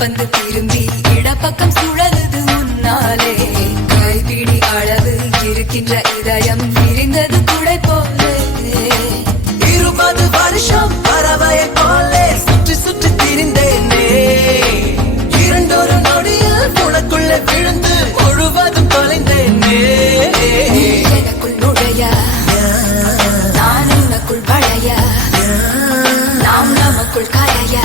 பந்து திரும்பி இடப்பக்கம் சுழலுது முன்னாலே கைப்பிடி அளவு இருக்கின்ற இதயம் விரிந்தது குடை போலே 20 வருஷம் பறவையை போலே சுற்றி சுற்றி திரிந்தேனே இரண்டொரு நொடியில் உனக்குள்ளே விழுந்து முழுவதும் தொலைந்தேனே எனக்குள் நுழைய நான் உனக்குள் வளைய நாம் நமக்குள் கலைய